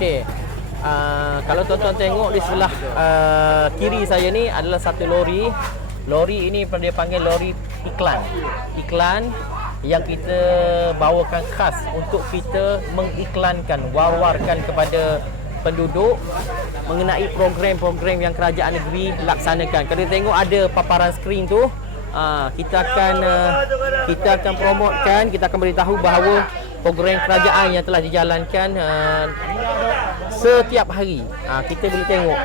Okey. Kalau tuan-tuan tengok di sebelah kiri saya ni adalah satu lori. Lori ini dia panggil lori iklan. Iklan yang kita bawakan khas untuk kita mengiklankan, war-warkan kepada penduduk mengenai program-program yang kerajaan negeri laksanakan. Kalau tengok ada paparan skrin tu, kita akan promotekan, kita akan beritahu bahawa program kerajaan yang telah dijalankan setiap hari. Kita boleh tengok.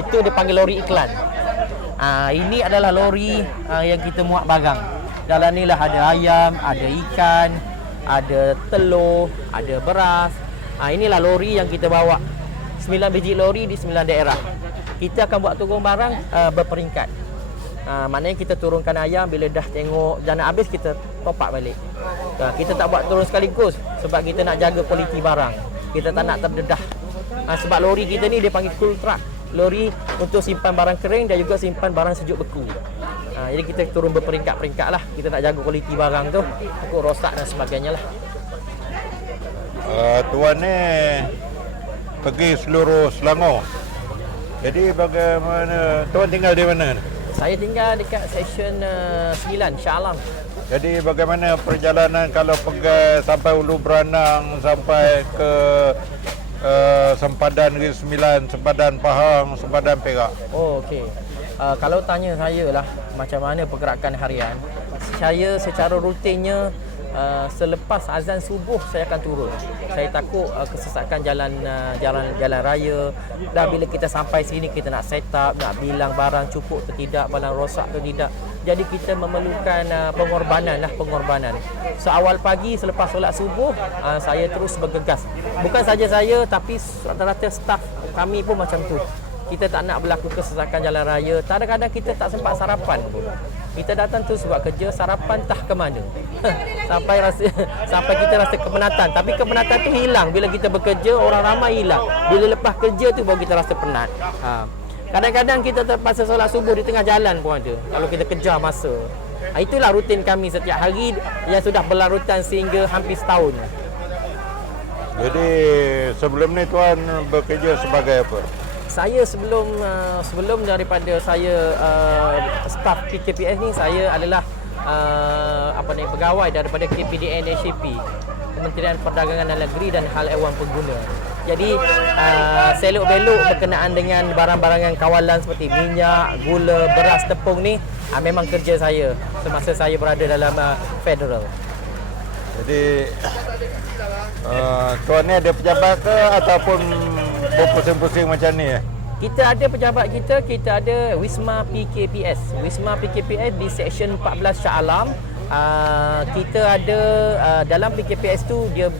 Itu dia panggil lori iklan. Ini adalah lori yang kita muat barang. Dalam ni lah ada ayam, ada ikan, ada telur, ada beras. Inilah lori yang kita bawa. 9 biji lori di 9 daerah. Kita akan buat turun barang berperingkat. Maknanya kita turunkan ayam, bila dah tengok dah nak habis, kita top up balik. Kita tak buat turun sekaligus sebab kita nak jaga kualiti barang. Kita tak nak terdedah. Sebab lori kita ni dia panggil cool truck. Lori untuk simpan barang kering dan juga simpan barang sejuk beku. Jadi kita turun berperingkat-peringkat lah. Kita nak jaga kualiti barang tu, takut rosak dan sebagainya lah. Tuan ni pergi seluruh Selangor. Jadi bagaimana, tuan tinggal di mana? Saya tinggal dekat seksyen 9, Shah Alam. Jadi bagaimana perjalanan kalau pergi sampai Ulu Beranang, sampai ke Sempadan Negeri Sembilan, Sempadan Pahang, Sempadan Perak? Oh, okey. Kalau tanya saya lah macam mana pergerakan harian, saya secara rutinnya selepas azan subuh saya akan turun. Saya takut kesesakan jalan raya. Dah bila kita sampai sini, kita nak set up, nak bilang barang cukup atau tidak, barang rosak atau tidak. Jadi kita memerlukan pengorbanan. So awal pagi selepas solat subuh, saya terus bergegas. Bukan saja saya, tapi rata-rata staf kami pun macam tu. Kita tak nak berlaku kesesakan jalan raya. Kadang-kadang kita tak sempat sarapan pun. Kita datang tu sebab kerja, sarapan tak ke mana. sampai kita rasa kepenatan. Tapi kepenatan tu hilang bila kita bekerja, orang ramai hilang. Bila lepas kerja tu baru kita rasa penat. Kadang-kadang kita terpaksa solat subuh di tengah jalan pun ada, kalau kita kejar masa. Itulah rutin kami setiap hari yang sudah berlarutan sehingga hampir setahun. Jadi sebelum ni tuan bekerja sebagai apa? Saya sebelum daripada saya staf PKPS ni, saya adalah pegawai daripada KPDN SCP, Kementerian Perdagangan dan Negeri dan Hal Ehwal Pengguna. Jadi selok-belok berkenaan dengan barang-barang kawalan seperti minyak, gula, beras, tepung ni memang kerja saya semasa saya berada dalam federal. Jadi tuan ni ada pejabat ke ataupun berpusing-pusing macam ni? Kita ada pejabat kita ada Wisma PKPS. Wisma PKPS di Seksyen 14 Shah Alam. Kita ada dalam PKPS tu dia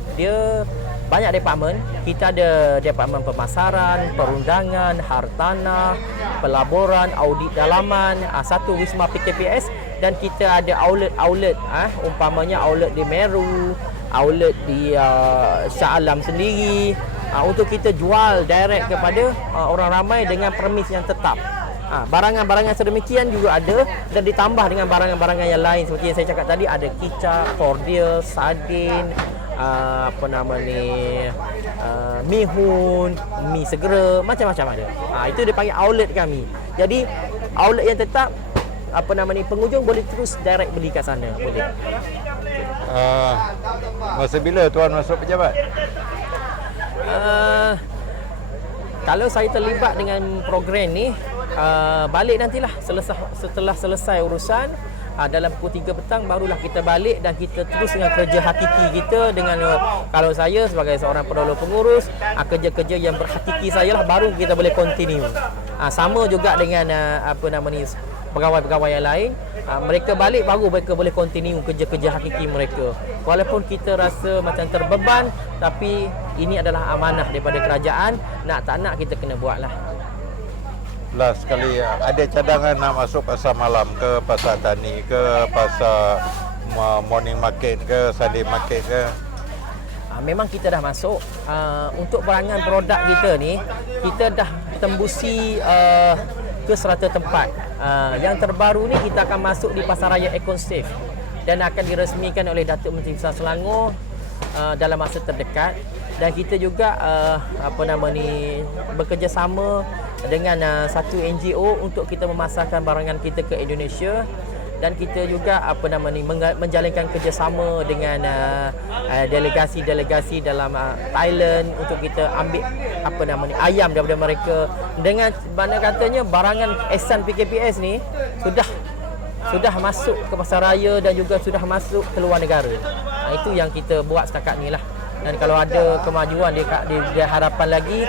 banyak departmen. Kita ada departmen pemasaran, perundangan, hartanah, pelaburan, audit dalaman, satu Wisma PKPS, dan kita ada outlet umpamanya outlet di Meru, outlet di Shah Alam sendiri, untuk kita jual direct kepada orang ramai dengan permis yang tetap. Barangan-barangan sedemikian juga ada, dan ditambah dengan barangan-barangan yang lain seperti yang saya cakap tadi, ada kicap, kordial, sardin, mihun, mi segera, macam-macam ada. Itu dia panggil outlet kami. Jadi outlet yang tetap, pengunjung boleh terus direct beli kat sana, boleh. Masa bila tuan masuk pejabat? Kalau saya terlibat dengan program ni, balik nantilah setelah selesai urusan, dalam pukul 3 petang barulah kita balik dan kita terus dengan kerja hakiki kita. Dengan kalau saya sebagai seorang pendahulu pengurus, kerja-kerja yang berhakiki saya lah, baru kita boleh continue. Sama juga dengan pegawai-pegawai yang lain, mereka balik baru mereka boleh continue kerja-kerja hakiki mereka. Walaupun kita rasa macam terbeban, tapi ini adalah amanah daripada kerajaan, nak tak nak kita kena buatlah. Last sekali, ada cadangan nak masuk pasar malam ke, pasar tani ke, pasar morning market ke, Sunday market ke? Memang kita dah masuk. Untuk barangan produk kita ni, kita dah tembusi ke serata tempat. Yang terbaru ni kita akan masuk di Pasaraya Econ Safe dan akan diresmikan oleh Datuk Menteri Besar Selangor dalam masa terdekat. dan kita juga bekerjasama dengan satu NGO untuk kita memasarkan barangan kita ke Indonesia, dan kita juga menjalankan kerjasama dengan delegasi-delegasi dalam Thailand untuk kita ambil ayam daripada mereka, dengan mana katanya barangan ehsan PKPS ni sudah masuk ke pasaraya dan juga sudah masuk ke luar negara. Itu yang kita buat setakat ni lah. Dan kalau ada kemajuan di hadapan lagi,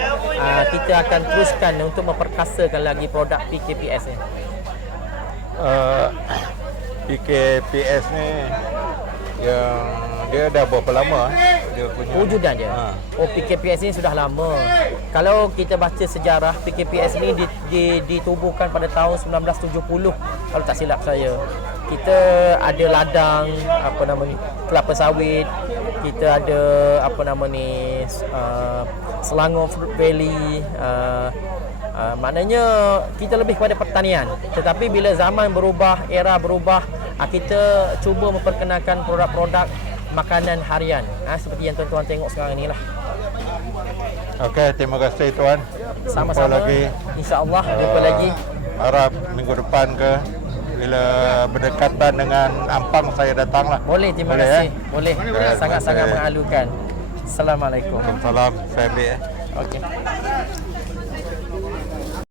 kita akan teruskan untuk memperkasakan lagi produk PKPS ni. PKPS ni yang dia dah berapa lama dia punya wujudan dia? PKPS ni sudah lama. Kalau kita baca sejarah, PKPS ni ditubuhkan pada tahun 1970 kalau tak silap saya. Kita ada ladang kelapa sawit, kita ada Selangor Fruit Valley, maknanya kita lebih kepada pertanian. Tetapi bila zaman berubah, era berubah, kita cuba memperkenalkan produk-produk makanan harian, seperti yang tuan-tuan tengok sekarang inilah. Okey, terima kasih tuan. Sama-sama. Jumpa lagi. InsyaAllah jumpa lagi. Harap minggu depan ke bila berdekatan dengan Ampang saya datanglah. Boleh, terima kasih. Boleh. Sangat-sangat mengalukan. Assalamualaikum. Waalaikumsalam. Saya ambil Okey.